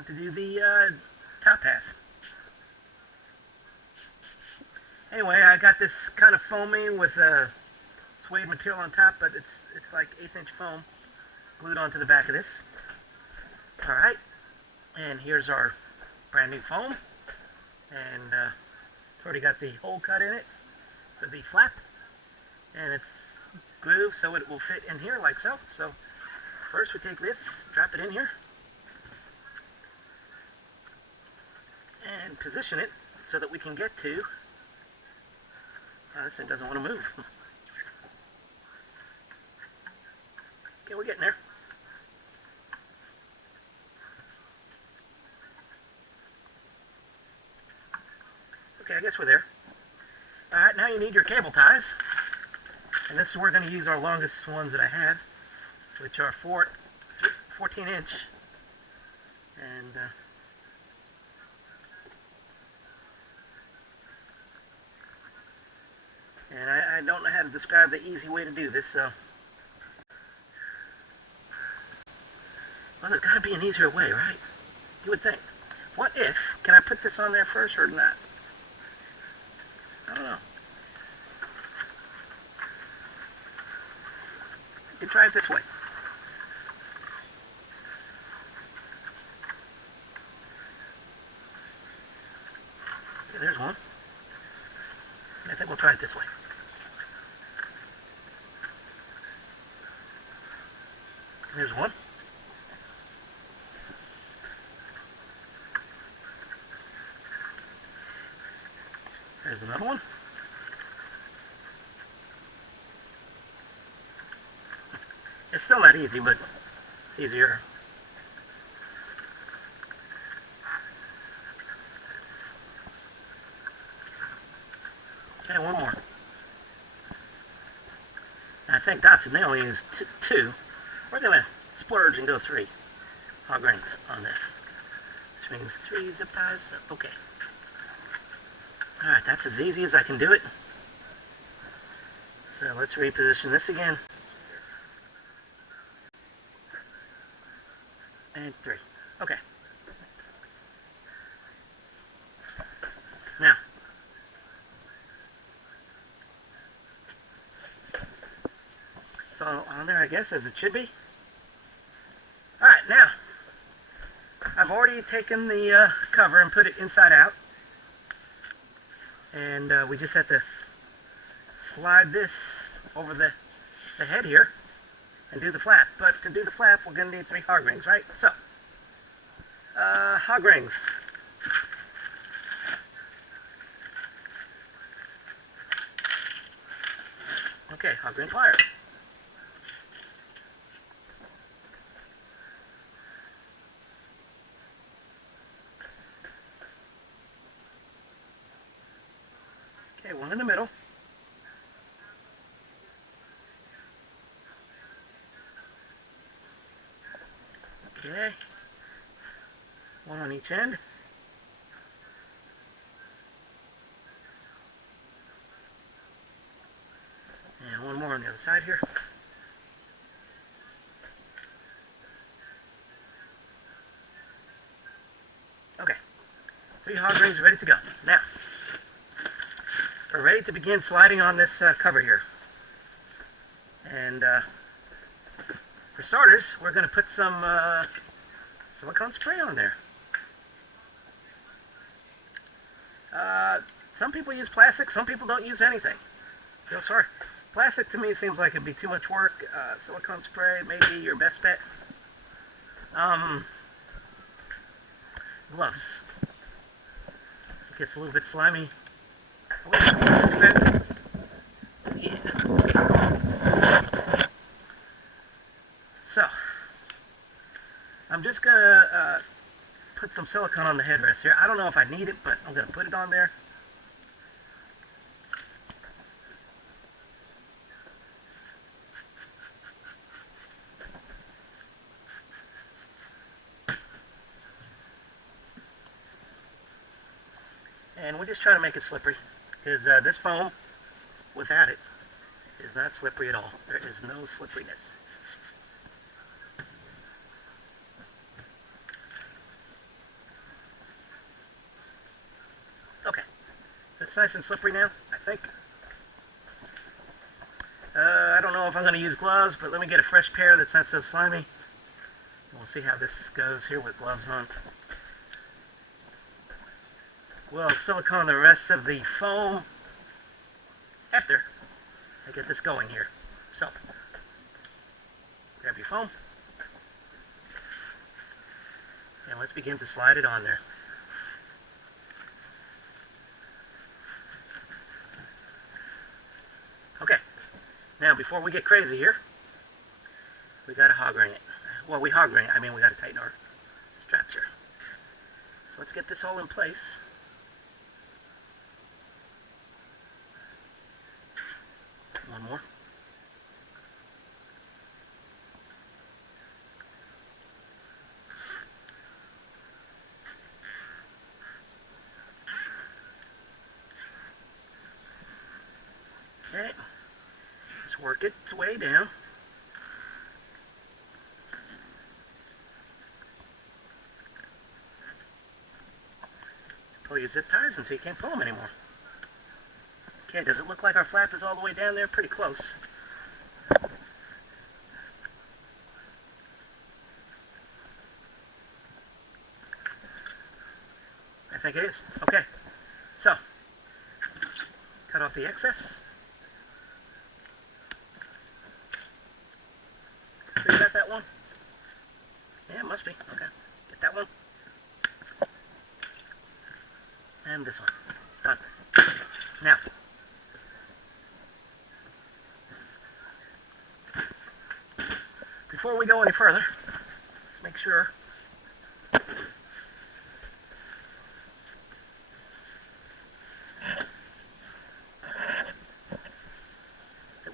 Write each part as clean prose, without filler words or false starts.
Time to do the top half. Anyway, I got this kind of foamy with a suede material on top, but it's like 1/8" foam glued onto the back of this. Alright, and here's our brand new foam, and it's already got the hole cut in it for the flap, and it's glued so it will fit in here like so. So first we take this, drop it in here, and position it so that we can get to, this thing doesn't want to move. Okay, we're getting there. Okay, I guess we're there. Alright, now you need your cable ties. And this is where we're going to use our longest ones that I have, which are 14" And I don't know how to describe the easy way to do this, so well, there's got to be an easier way, right? You would think. What if, can I put this on there first or not? I don't know. You can try it this way. Okay, there's one. I think we'll try it this way. There's one. There's another one. It's still not easy, but it's easier. Okay, one more. And I think Datsun, they only use two. We're going to splurge and go 3 hog rings on this, which means 3 zip ties. Okay. Alright, that's as easy as I can do it. So let's reposition this again. And 3. Okay. Now, it's all on there, I guess, as it should be. Alright, now, I've already taken the cover and put it inside out. And we just have to slide this over the head here and do the flap. But to do the flap, we're going to need 3 hog rings, right? So, hog rings. Okay, hog ring pliers. Okay, one in the middle. Okay. One on each end. And one more on the other side here. Okay. 3 hog rings ready to go. Now, we're ready to begin sliding on this cover here. And for starters, we're going to put some silicone spray on there. Some people use plastic, some people don't use anything. Feel sorry. Plastic to me seems like it'd be too much work. Silicone spray may be your best bet. Gloves. It gets a little bit slimy. Yeah. So, I'm just going to put some silicone on the headrest here. I don't know if I need it, but I'm going to put it on there. And we're just trying to make it slippery, because this foam, without it, is not slippery at all. There is no slipperiness. It's nice and slippery now, I think. I don't know if I'm going to use gloves, but let me get a fresh pair that's not so slimy. We'll see how this goes here with gloves on. We'll silicone the rest of the foam after I get this going here. So, grab your foam, and let's begin to slide it on there. Okay, now before we get crazy here, we gotta hog ring it. Well, we hog ring it, I mean we gotta tighten our straps here. So let's get this all in place. One more. Okay, let's work its way down. Pull your zip ties until you can't pull them anymore. Okay, does it look like our flap is all the way down there? Pretty close. I think it is. Okay, so cut off the excess. You got that one? Yeah, it must be. Okay, get that one. And this one. Done. Now, before we go any further, let's make sure that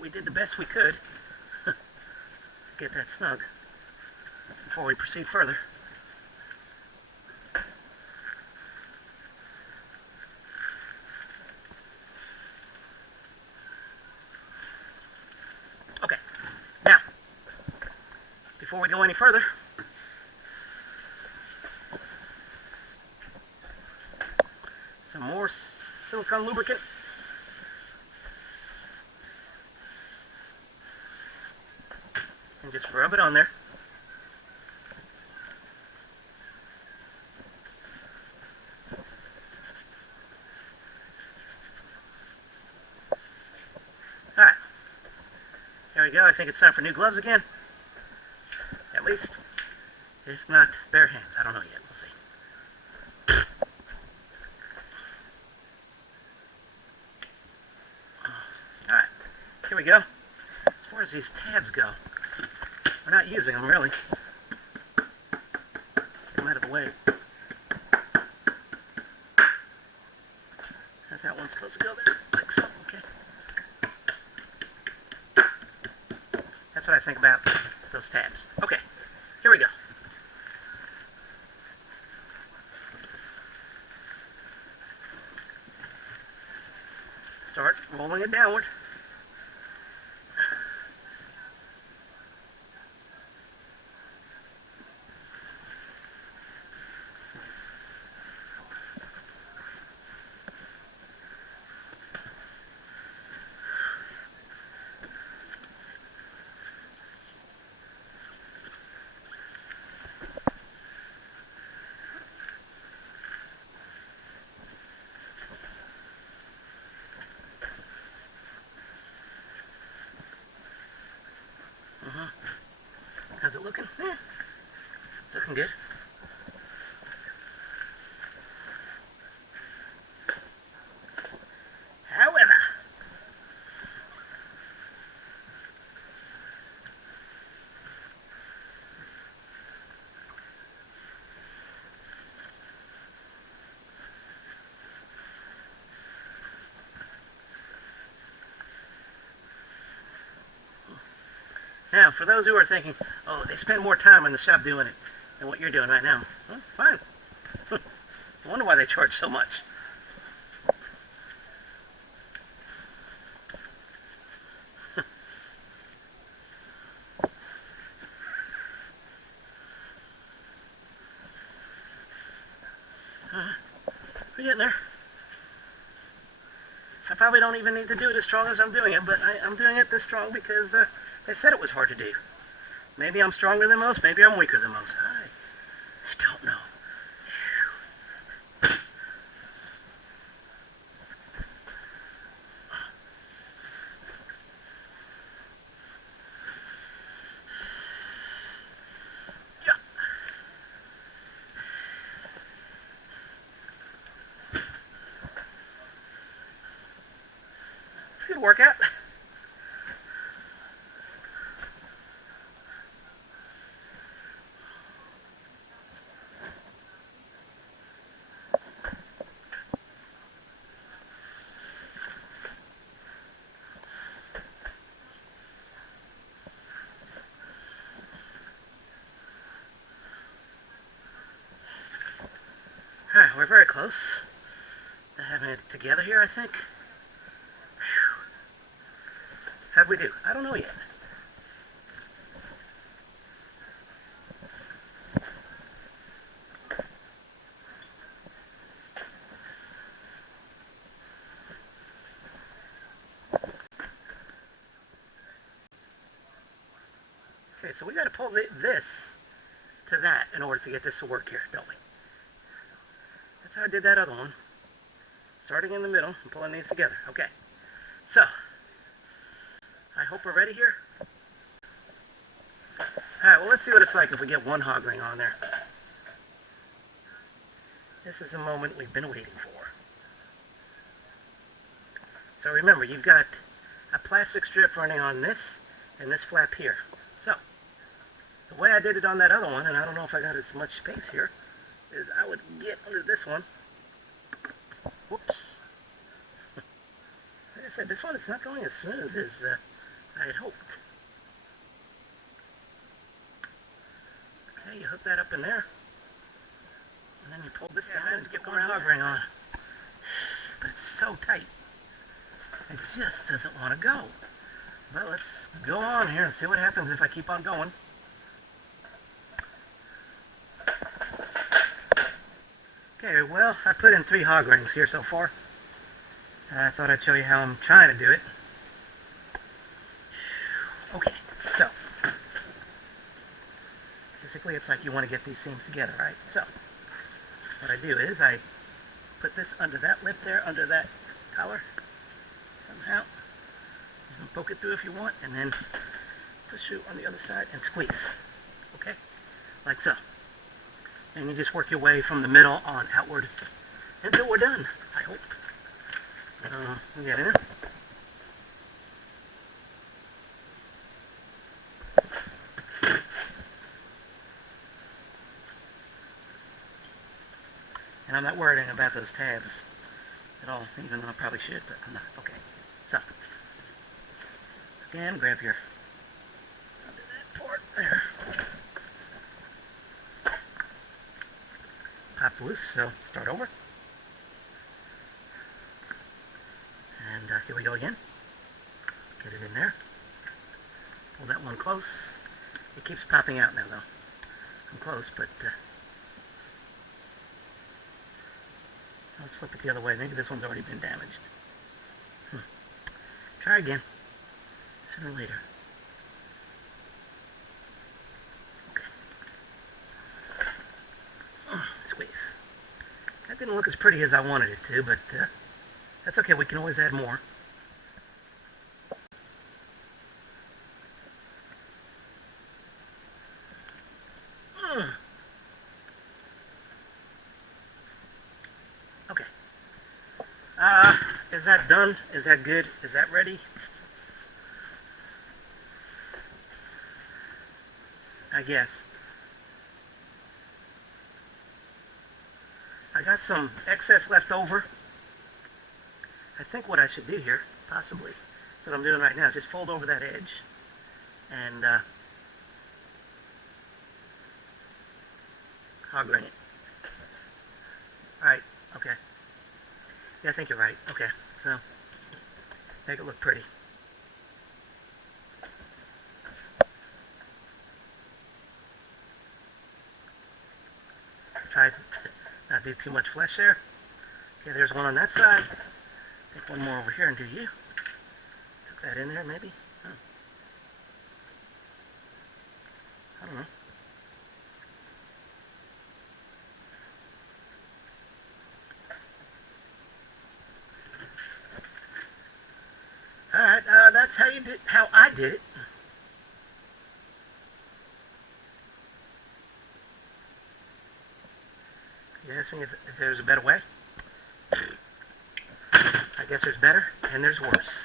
we did the best we could to get that snug before we proceed further. Okay, now, before we go any further, some more silicone lubricant. And just rub it on there. Alright. There we go. I think it's time for new gloves again. At least. If not, bare hands. I don't know yet. We'll see. Alright. Here we go. As far as these tabs go, we're not using them really. Get them out of the way. How's that one supposed to go there? Like so, okay. That's what I think about those tabs. Okay, here we go. Start rolling it downward. How's it looking? Yeah, it's looking good. However, now, for those who are thinking, oh, they spend more time in the shop doing it than what you're doing right now. Well, fine. I wonder why they charge so much. We're getting there. probably don't even need to do it as strong as I'm doing it, but I'm doing it this strong because they said it was hard to do. Maybe I'm stronger than most, maybe I'm weaker than most. I don't know. Yeah. It's a good workout. Alright, we're very close to having it together here, I think. Whew. How'd we do? I don't know yet. Okay, so we got to pull this to that in order to get this to work here, don't we? That's how I did that other one. Starting in the middle and pulling these together. Okay, so I hope we're ready here. Alright, well let's see what it's like if we get one hog ring on there. This is the moment we've been waiting for. So remember, you've got a plastic strip running on this and this flap here. So, the way I did it on that other one, and I don't know if I got as much space here, is I would get under this one. Whoops. Like I said, this one is not going as smooth as I had hoped. Okay, you hook that up in there. And then you pull this down and get one hog ring on. But it's so tight. It just doesn't want to go. But let's go on here and see what happens if I keep on going. Okay, well, I put in 3 hog rings here so far. I thought I'd show you how I'm trying to do it. Okay, so basically it's like you want to get these seams together, right? So what I do is I put this under that lip there, under that collar, somehow. You can poke it through if you want, and then push through on the other side and squeeze. Okay, like so. And you just work your way from the middle on outward until we're done, I hope. We get in. And I'm not worrying about those tabs at all, even though I probably should, but I'm not. Okay, so once again, grab your under that port there. Pop loose, so start over. And here we go again. Get it in there. Pull that one close. It keeps popping out now, though. I'm close, but let's flip it the other way. Maybe this one's already been damaged. Try again. Sooner or later. Okay. Squeeze. That didn't look as pretty as I wanted it to, but that's okay. We can always add more. Okay. Is that done? Is that good? Is that ready? I guess. I got some excess left over. I think what I should do here, possibly, is what I'm doing right now, is just fold over that edge and hog ring it. Alright, okay. Yeah, I think you're right. Okay, so make it look pretty. Try to not do too much flesh there. Okay, there's one on that side. Take one more over here and do you. Tuck that in there, maybe? Huh. I don't know. Alright, that's how I did it. You ask me if there's a better way? I guess there's better and there's worse.